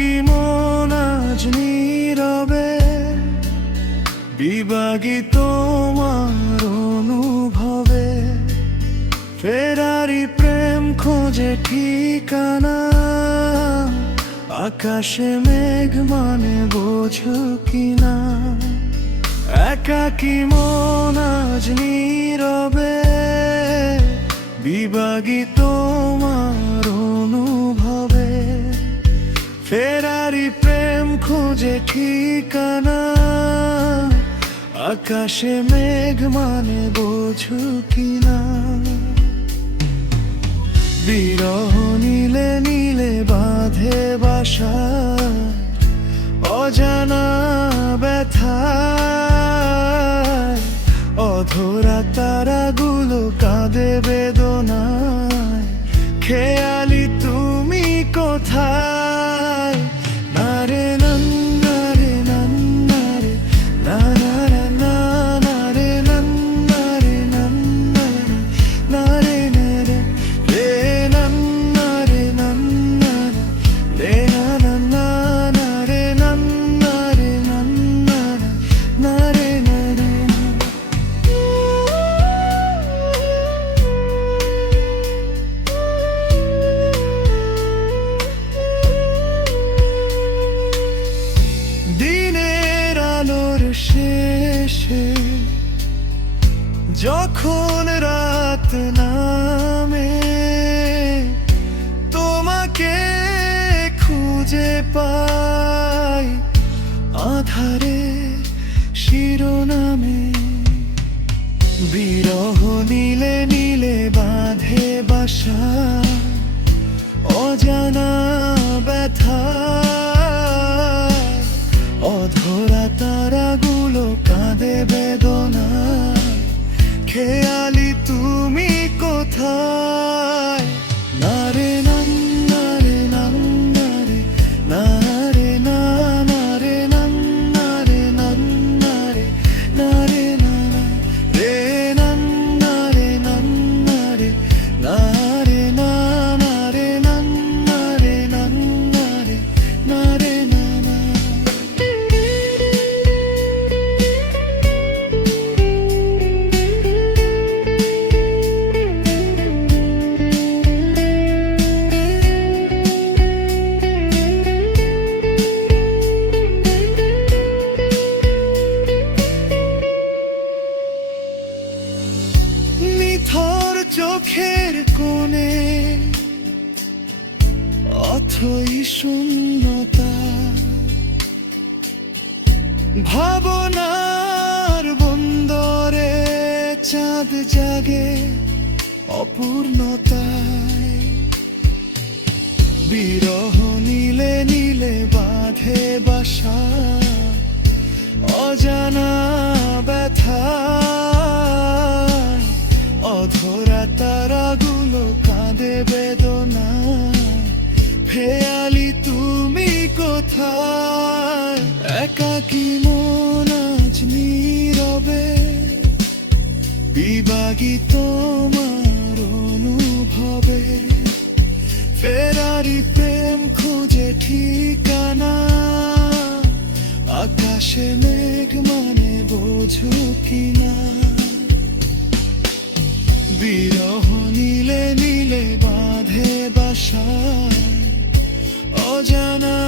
একাকী মন আজ নীরবে, বিভাগী তোমার অনুভবে। ফেরারি প্রেম খোঁজে ঠিকানা, আকাশে মেঘ মানে বোঝো কিনা। একাকী মন আজ নীরবে, বিভাগী তোমার অনুভবে। ফেরারি প্রেম খোঁজে ঠিকানা, আকাশে মেঘ মানে বোঝো কিনা। বিরহ নীলে নীলে বাঁধে বাসা, অজানা ব্যথা। অধরা তারাগুলো কাঁদে বেদনায়, খেয়ালি তুমি কোথায়। নারে নারে নারে নারে নারে নারে নারে নারে রে নারে নারে নারে নারে নারে নারে। দিনের আলোর শেষে যখন রাত নামে, তোমাকে খুঁজে পাই আধারে শিরোনামে। বিরহ নীলে নীলে বাঁধে বাসা, অজানা ব্যথা। অধরা তারাগুলো কাঁদে বেদনা, খেয়ালি তুমি কোথায়। নারে নারে নারে নারে নারে নারে নারে নারে রে নারে নারে নারে নারে নারে নারে নারে নারে। নিথর চোখের কোণে অথই শূন্যতা, ভাবনার বন্দরে চাঁদ জাগে অপূর্ণতায়। বিরহ নীলে নীলে বাঁধে বাসা, অজানা ব্যথা। অধরা তারাগুলো কাঁদে বেদনা, খেয়ালি তুমি কোথায়। একাকী মন আজ নীরবে, বিভাগী তোমার অনুভবে। ফেরারি প্রেম খুঁজে ঠিকানা, আকাশে মেঘ মানে বোঝো কিনা। বিরহ নীলে নীলে বাঁধে বাসা, অজানা